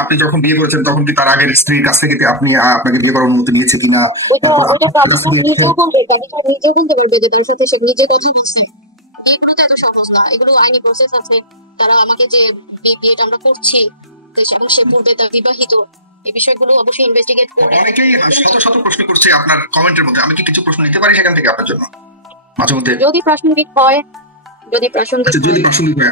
আপনি যখন বিয়ে করেছেন তখন কি তার আগের স্ত্রীর কাছ থেকে আপনাকে বিয়ে করার অনুমতি নিয়েছে কিনা? নিজেও বলতে পারবে যে তার সাথে সে নিজে কথা বলছে। এগুলো তো এত সহজ না, এগুলো আইনি প্রসেস আছে। তারা আমাকে যে বিয়েটা আমরা করছি এবং সে পূর্বে তার বিবাহিত, এই বিষয়গুলো অবশ্যই ইনভেস্টিগেট করে। অনেকেই শত শত প্রশ্ন করছে আপনার কমেন্টের মধ্যে, আমি কি কিছু প্রশ্ন নিতে পারি সেখান থেকে আপনার জন্য মাঝে মধ্যে? যদি প্রাসঙ্গিক হয়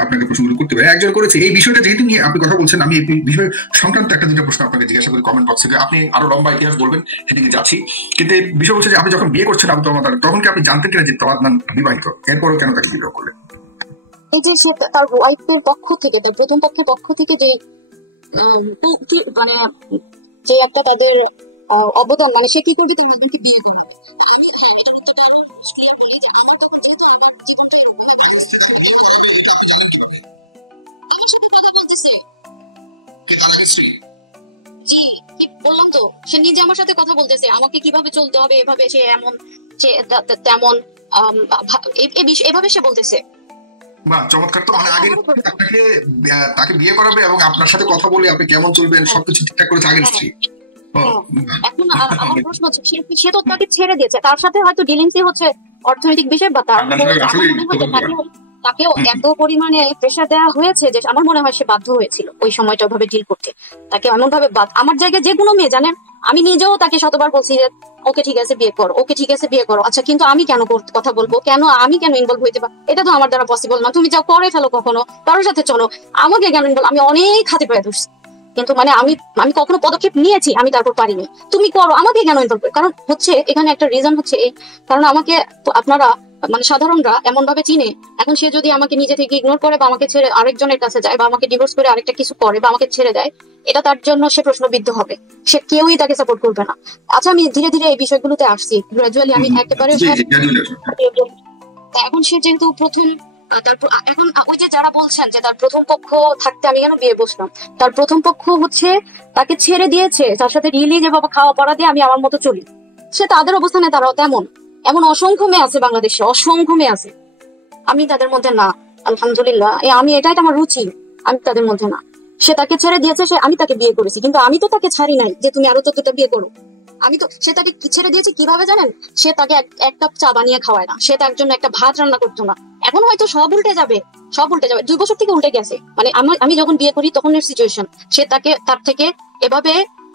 আপনাকে প্রশ্নগুলো করতে পারি। একজন করেছে এই বিষয়টা যেহেতু নিয়ে আপনি কথা বলছেন, আমি এই বিষয় সংক্রান্ত একটা দুটো প্রশ্ন আপনাকে জিজ্ঞাসা করি কমেন্ট বক্সে। আপনি আরো লম্বা ইতিহাস বলবেন, সেদিকে যাচ্ছি, কিন্তু বিষয় হচ্ছে যে আপনি যখন বিয়ে করছেন তখন কি আপনি জানতেন কিনা যে তোমার বিবাহিত? এরপরও কেন তাকে বিবাহ করলেন? এই যে সে তার ওয়াইফের পক্ষ থেকে, তার প্রথম পক্ষের পক্ষ থেকে যে মানে যে একটা তাদের অবদান, মানে সে কি করবে তার মেয়েদেরকে বিয়ে করবে। বললাম তো, সে নিজে আমার সাথে কথা বলতেছে, আমাকে কিভাবে চলতে হবে, এভাবে সে এমন সে তেমন এভাবে সে বলতেছে। বাহ, চমৎকার। তো আগে তাকে বিয়ে করাবে এবং আপনার সাথে কথা বলে আপনি কেমন চলবেন সবকিছু ঠিকঠাক করেছে আগের স্ত্রী। এখন আমার প্রশ্ন হচ্ছে, সে তো তাকে ছেড়ে দিয়েছে, তার সাথে হয়তো ডিলিংসই হচ্ছে অর্থনৈতিক বিষয়, বা তাকেও এত পরিমাণে প্রেশার দেওয়া হয়েছে যে আমার মনে হয় সে বাধ্য হয়েছিল ওই সময়টা ওভাবে ডিল করতে। তাকে এমন ভাবে আমার জায়গায় যে কোনো মেয়ে, জানেন, আমি নিজেও তাকে শতবার বলছি যে ওকে ঠিক আছে বিয়ে করো, ওকে ঠিক আছে বিয়ে করো, আচ্ছা কিন্তু আমি কেন কথা বলবো, আমি কেন ইনভলভ হইতে পারি? এটা তো আমার দ্বারা পসিবল না। তুমি যাও করে ফেলো, কখনো কারোর সাথে চলো, আমাকে কেন ইনভলভ? আমি অনেক হাতে পায়ে ধরছি, কিন্তু মানে আমি কখনো পদক্ষেপ নিয়েছি, আমি তারপর পারিনি। তুমি করো, আমাকে কেন ইনভলভ? কারণ হচ্ছে এখানে একটা রিজন হচ্ছে এই, কারণ আমাকে আপনারা মানে সাধারণরা এমন ভাবে চিনে, এখন সে যদি আমাকে নিজে থেকে ইগনোর করে বা আমাকে ছেড়ে আরেকজনের কাছে যায় বা আমাকে ডিভোর্স করে আরেকটা কিছু করে বা আমাকে ছেড়ে দেয়, এটা তার জন্য সে প্রশ্নবিদ্ধ হবে, সে কেউই তাকে সাপোর্ট করবে না। আচ্ছা, আমি ধীরে ধীরে এই বিষয়গুলোতে আসছি, গ্রাজুয়ালি আমি একেবারে। এখন সে যেহেতু প্রথম, তারপর এখন ওই যে যারা বলছেন যে তার প্রথম পক্ষ থাকতে আমি কেন বিয়ে বসলাম, তার প্রথম পক্ষ হচ্ছে তাকে ছেড়ে দিয়েছে, তার সাথে রিলি যেভাবে খাওয়া পড়া দিয়ে আমি আমার মতো চলি, সে তাদের অবস্থানে তারাও তেমন। এমন অসংখ্য মেয়ে আছে বাংলাদেশে, অসংখ্য মেয়ে আছে, আমি তাদের মধ্যে না, আলহামদুলিল্লাহ। আমি এটাই তো আমার রুচি, আমি তাদের মধ্যে না। সে তাকে ছেড়ে দিয়েছে, আমি তাকে বিয়ে করেছি, কিন্তু আমি তো তাকে ছাড়ি নাই যে তুমি আরো তো বিয়ে করো। সে তাকে ছেড়ে দিয়েছে কিভাবে জানেন? সে তাকে এক কাপ চা বানিয়ে খাওয়ায় না, সে তার জন্য একটা ভাত রান্না করতো না। এখন হয়তো সব উল্টে যাবে, 2 বছর থেকে উল্টে গেছে। মানে আমি যখন বিয়ে করি তখনের সিচুয়েশন, সে তার থেকে এভাবে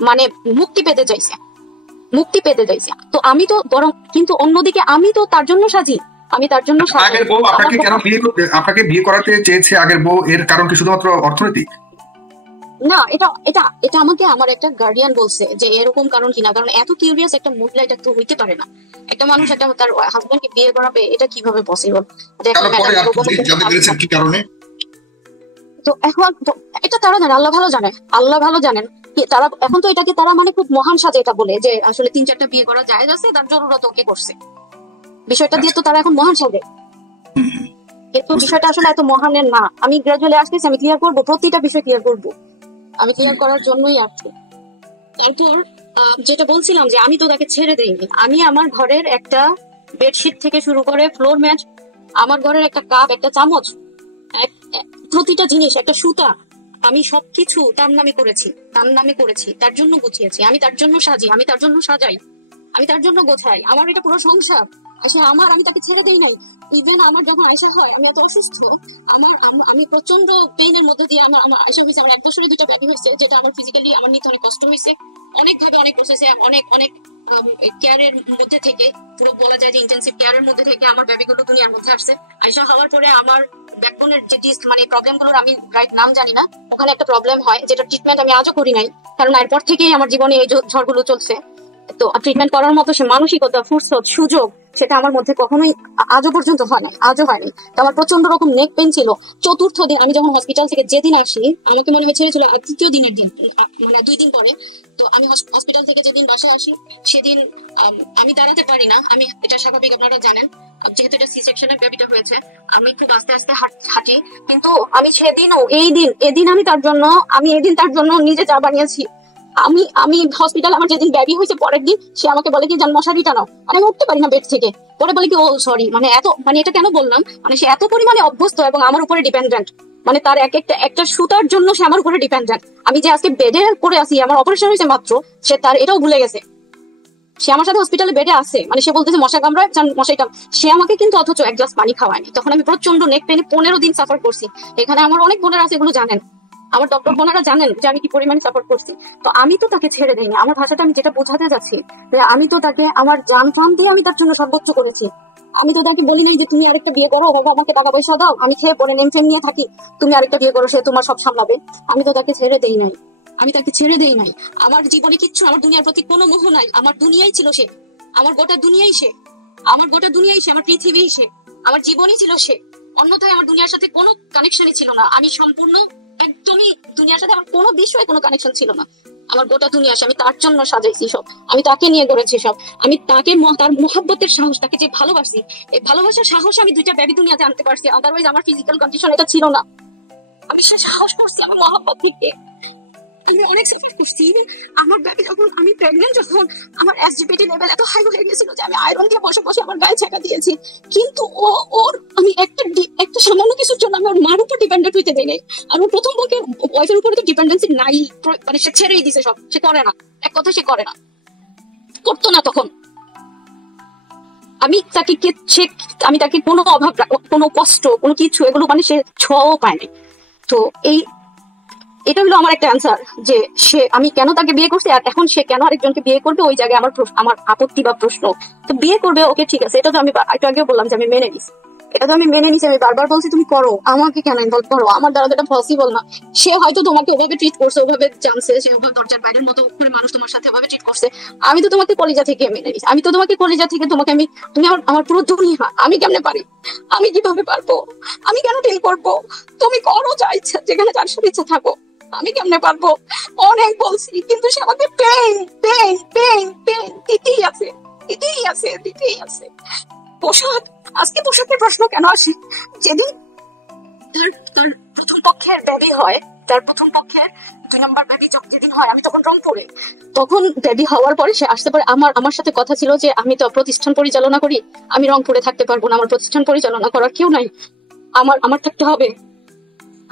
মানে মুক্তি পেতে চাইছে। তো আমি তো বরং, কিন্তু অন্যদিকে আমি তো তার জন্য সাজি, আমি তার জন্য আগের বউ আপনাকে কেন আপনাকে বিয়ে করাতে চেয়েছে আগের বউ? এর কারণ কি শুধুমাত্র অর্থনৈতিক? না, এটা আমাকে আমার একটা গার্ডিয়ান বলছে যে এরকম কারণ কিনা, কারণ এত কিউরিয়াস একটা মহিলা এটা তো হইতে পারে না। একটা মানুষ একটা তার হাজবেন্ডকে বিয়ে করাবে, এটা কিভাবে পসিবল? তো এখন এটা তারা জানে, আল্লাহ ভালো জানেন তারা। এখন তো এটাকে তারা মানে খুব মহান সাজে এটা বলে যে আসলে 3-4টা বিয়ে করা যায় আছে, তার জরুরত ওকে করছে, বিষয়টা দিয়ে তো তারা এখন মহান সাজে, কিন্তু বিষয়টা আসলে এত মহানের না। আমি গ্রাজুয়ালি আসতেছি, আমি ক্লিয়ার করবো, প্রতিটা বিষয় ক্লিয়ার করবো, আমি ক্লিয়ার করার জন্যই আসছি। তারপর যেটা বলছিলাম যে আমি তো তাকে ছেড়ে দেইনি, আমি আমার ঘরের একটা বেডশিট থেকে শুরু করে ফ্লোর ম্যাট, আমার ঘরের একটা কাপ, একটা চামচ, প্রতিটা জিনিস, একটা সুতা, আমি সবকিছু তার নামে করেছি, তার জন্য গুছিয়েছি, আমি তার জন্য সাজি, আমি তার জন্য সাজাই, আমি তার জন্য গোছাই, আমার এটা পুরো সংসার। আচ্ছা আমি তাকে ছেড়ে দেই নাই। ইভেন আমার যখন আয়সা হয়, আমি এত অসুস্থ, আমি প্রচন্ড পেইনের মধ্যে দিয়ে আমার আয়সা হয়েছে। আমার 1 বছরে 2টা ব্যাবি হয়েছে, যেটা আমার ফিজিক্যালি আমার নিতে অনেক কষ্ট হয়েছে, অনেক ভাবে অনেক প্রসেসে অনেক অনেক কেয়ারের মধ্যে থেকে, পুরো বলা যায় যে ইন্টেন্সিভ কেয়ারের মধ্যে থেকে আমার বেবিগুলো দুনিয়ার মধ্যে আসছে। আয়সা হওয়ার পরে আমার ব্যাকবোনের যে মানে প্রবলেমগুলোর আমি রাইট নাম জানি না, ওখানে একটা প্রবলেম হয় যেটা ট্রিটমেন্ট আমি আজও করি নাই, কারণ এরপর থেকেই আমার জীবনে এই ঝড়গুলো চলছে। তো ট্রিটমেন্ট করার মতো সে মানসিকতা, ফুরসত, সুযোগ সেটা আমার মধ্যে কখনোই আজও পর্যন্ত হয় না, আজও হয়নি। তো আমার প্রচন্ড রকম নেক পেন ছিল। 4র্থ দিন আমি যখন হসপিটাল থেকে যেদিন আসি, আমাকে মনে হয় ছেড়েছিল 3য় দিনের দিন, মানে 2 দিন পরে। তো আমি হসপিটাল থেকে যেদিন বাসায় আসি, সেদিন আমি দাঁড়াতে পারি না। আমি এটা স্বাভাবিক, আপনারা জানেন, যেহেতু এটা সি সেকশনের বেবিটা হয়েছে, আমি খুব আস্তে আস্তে হাঁটি। কিন্তু আমি সেদিনও এদিন আমি তার জন্য নিজে চা বানিয়েছি। আমি হসপিটাল, আমার যেদিন বেবি হয়েছে পরের দিন, সে আমাকে বলে কি জান মশারি টানাও, মানে আমি উঠতে পারি না বেড থেকে। পরে বলে কি ও সরি, মানে এটা কেন বললাম, মানে সে এত পরিমাণে অভ্যস্ত এবং আমার উপরে ডিপেন্ডেন্ট, মানে তার একটা সুতার জন্য সে আমার উপরে ডিপেন্ডেন্ট। আমি যে আজকে বেডে করে আসি, আমার অপারেশন হয়েছে মাত্র, সে তার এটাও ভুলে গেছে। সে আমার সাথে হসপিটালে বেডে আছে, মানে সে বলতেছে মশা কামড়ায়, মশাই কাম, সে আমাকে কিন্তু অথচ 1 গ্লাস পানি খাওয়ায়নি। তখন আমি প্রচন্ড নেক পেনে 15 দিন সাফার করছি। এখানে আমার অনেক বোনেরা আছে, এগুলো জানেন, আমার ডক্টর বোনেরা জানেন যে আমি কি পরিমাণে সাপোর্ট করছি। তো আমি তো তাকে ছেড়ে দেইনি। আমার ভাষাটা আমি যেটা বোঝাতে যাচ্ছি, যে আমি তো তাকে আমার জান প্রাণ দিয়ে আমি তার জন্য সর্বোচ্চ করেছি। আমি তো তাকে বলি নাই যে তুমি আরেকটা বিয়ে করো বাবা, আমাকে টাকা পয়সা দাও, আমি খেয়ে পরে নেমফেম নিয়ে থাকি, তুমি আরেকটা বিয়ে করো, সে তোমার সব সামলাবে। আমি তো তাকে ছেড়ে দেই নাই, আমার জীবনে কিচ্ছু, আমার দুনিয়ার প্রতি কোনো মোহ নাই। আমার দুনিয়াই ছিল সে, আমার গোটা দুনিয়াই সে, আমার পৃথিবীই সে, আমার জীবনই ছিল সে। অন্যথায় আমার দুনিয়ার সাথে কোনো কানেকশনই ছিল না। আমি সম্পূর্ণ একদমই দুনিয়ার সাথে আমার কোনো বিষয়ে কোনো কানেকশন ছিল না। আমার গোটা দুনিয়া আমি তার জন্য সাজাইছি সব, আমি তাকে নিয়ে গড়েছি সব। আমি তাকে তার মহব্বতের সাহস, তাকে যে ভালোবাসি, এই ভালোবাসার সাহস আমি 2টা বেবি দুনিয়াতে আনতে পারছি। আদারওয়াইজ আমার ফিজিক্যাল কন্ডিশন এটা ছিল না। আমি সে সাহস করছি আমার মহব্বত থেকে। আমি অনেক সাফার করছি। আমার বেবি যখন আমি প্রেগনেন্ট, যখন আমার এসজিপিটি লেভেল এত হাই হয়ে গেছিল যে আমি আয়রন দিয়ে বসে বসে আমার গায়ে ছেঁকা দিয়েছি, কিন্তু আমি একটা সামান্য কিছুর জন্য আমি ওর মার উপর ডিপেন্ডেন্ট হইতে দেই নাই। আর ওর প্রথম বউকে, ওয়াইফের উপরে তো ডিপেন্ডেন্সি নাই, মানে সে ছেড়েই দিছে সব, সে করে না, এক কথা সে করে না, করতো না তখন। আমি তাকে কোনো অভাব, কোনো কষ্ট, কোনো কিছু এগুলো মানে সে ছোঁয়াও পায়নি। তো এটা হলো আমার একটা অ্যান্সার, যে আমি কেন তাকে বিয়ে করছি, আর এখন সে কেন আরেকজনকে বিয়ে করবে, ওই জায়গায় আমার আপত্তি বা প্রশ্ন। তো বিয়ে করবে, ওকে ঠিক আছে, এটা তো আমি একটু আগেও বললাম যে আমি মেনে নিছি, আমি বারবার বলছি তুমি করো, আমাকে কেন ইনভলভ করো, আমার দ্বারা এটা পসিবল না। সে হয়তো তোমাকে ওভাবে ট্রিট করছে, ওভাবে জানছে, সে ওভাবে দরজার বাইরের মতো করে মানুষ তোমার সাথে ওভাবে ট্রিট করছে। আমি তো তোমাকে কলিজা থেকে মেনে নিছি, তুমি আমার পুরো দুনিয়া। আমি কেমনে পারি, আমি কিভাবে পারবো, আমি কেন ডিল করবো, তুমি করো যা ইচ্ছা, যেখানে যার সাথে ইচ্ছা থাকো, আমি কেমনে পারবো। অনেক বলছি, কিন্তু সে আমাকে পেইন দিতেই আছে। পোশাক, আজকে পোশাকের প্রশ্ন কেন আসে, যেদিন তার প্রথম পক্ষের বেবি হয়, তার প্রথম পক্ষের 2 নম্বর বেবি যেদিন হয়, আমি তখন রংপুরে, তখন বেবি হওয়ার পরে সে আসতে পারে। আমার সাথে কথা ছিল যে আমি তো প্রতিষ্ঠান পরিচালনা করি, আমি রংপুরে থাকতে পারবো না, আমার প্রতিষ্ঠান পরিচালনা করার কেউ নাই, আমার থাকতে হবে,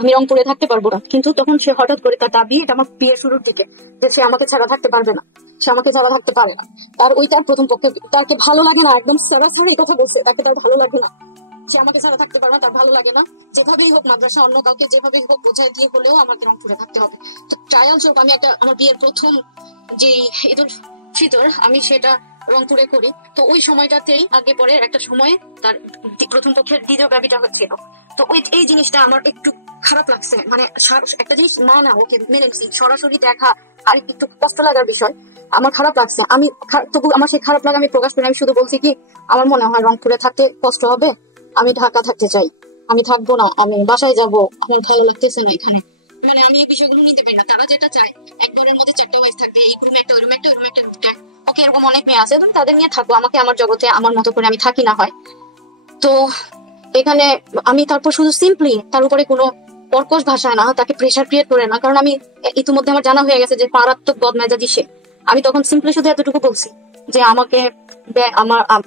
আমি রংপুরে থাকতে পারবো না। কিন্তু তখন সে হঠাৎ করে তার দাবি, এটা আমার বিয়ের শুরুর দিকে, যে সে আমাকে ছাড়া থাকতে পারবে না, সে আমাকে ছাড়া থাকতে পারে না। তার প্রথম পক্ষে তাকে ভালো লাগে না, একদম সরাসরি কথা বলছে, তাকে তার ভালো লাগে না, সে আমাকে ছাড়া থাকতে পারবে না, তার ভালো লাগে না। যেভাবেই হোক মাদ্রাসা অন্য কাউকে যেভাবেই হোক বোঝায় দিয়ে হলেও আমাকে রংপুরে থাকতে হবে। তো ট্রায়াল স্বরূপ আমি আমার বিয়ের প্রথম যে ঈদুল ফিতর, আমি সেটা রংপুরে করি। তো ওই সময়টাতেই আগে পরে একটা সময়ে তার প্রথম পক্ষের দ্বিতীয় বেবিটা হচ্ছিল। তো এই জিনিসটা আমার একটু খারাপ লাগছে, মানে একটা জিনিস না ওকে মেনে নিছি, সরাসরি দেখা আর একটু কষ্ট লাগার বিষয় আমার খারাপ লাগছে। তবু আমার সেই খারাপ লাগা আমি প্রকাশ করি, আমি শুধু বলছি কি আমার মনে হয় রংপুরে থাকতে কষ্ট হবে, আমি ঢাকা থাকতে চাই, আমি থাকবো না, আমি বাসায় যাব, আমার ভালো লাগতেছে না এখানে। মানে আমি এই বিষয়গুলো নিতে পারি না। তারা যেটা চায়, একবারের মধ্যে 4টা ওয়াইফ থাকবে, এই রুমে একটা, ওই রুমে একটা, ওই রুমে একটা, ওকে এরকম অনেক মেয়ে আছে, তুমি তাদের নিয়ে থাকবো, আমাকে আমার জগতে আমার মতো করে আমি থাকি না হয়। তো এখানে আমি তারপর শুধু সিম্পলি তার উপরে কোনো কর্কশ ভাষায় না, তাকে প্রেশার ক্রিয়েট করে না, কারণ আমি ইতিমধ্যে আমার জানা হয়ে গেছে যে মারাত্মক বদমেজাজি সে। আমি তখন সিম্পলি শুধু এতটুকু বলছি যে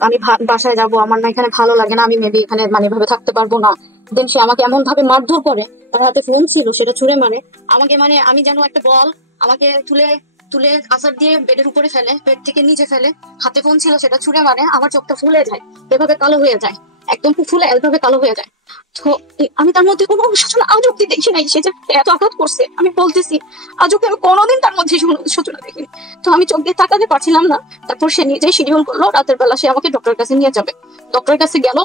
আমি বাসায় যাব, আমার না এখানে ভালো লাগে না, আমি মেবি এখানে মানে ভাবে থাকতে পারবো না। দেন সে আমাকে এমন ভাবে মারধর করে, তার হাতে ফোন ছিল, সেটা ছুঁড়ে মারে আমাকে, মানে আমি যেন একটা বল, আমাকে তুলে তুলে আসার দিয়ে বেডের উপরে ফেলে, বেড থেকে নিচে ফেলে, হাতে ফোন ছিল সেটা ছুঁড়ে মারে, আমার চোখটা ফুলে যায়, এভাবে কালো হয়ে যায়, একদম ফুলে এভাবে কালো হয়ে যায়। তো আমি তার মধ্যে কোনো অনুশোচনা আজ অব্দি দেখি নাই। সে যে এত আঘাত করছে আমি বলতেছি, আজ অব্দি আমি কোনোদিন তার মধ্যে অনুশোচনা দেখিনি। তো আমি চোখ দিয়ে তাকাতে পারছিলাম না। তারপর সে নিজেই শিডিউল করলো রাতের বেলা সে আমাকে ডক্টরের কাছে নিয়ে যাবে। ডক্টরের কাছে গেল,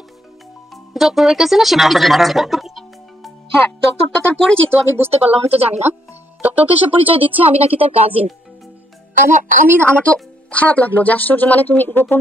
ডক্টরের কাছে না সে হ্যাঁ ডক্টরটা তার পরিচিত, আমি বুঝতে পারলাম, আমি তো জানি না। ডক্টরকে সে পরিচয় দিচ্ছে আমি নাকি তার কাজিন। আমার তো খারাপ লাগলো যে আশ্চর্য, মানে তুমি গোপন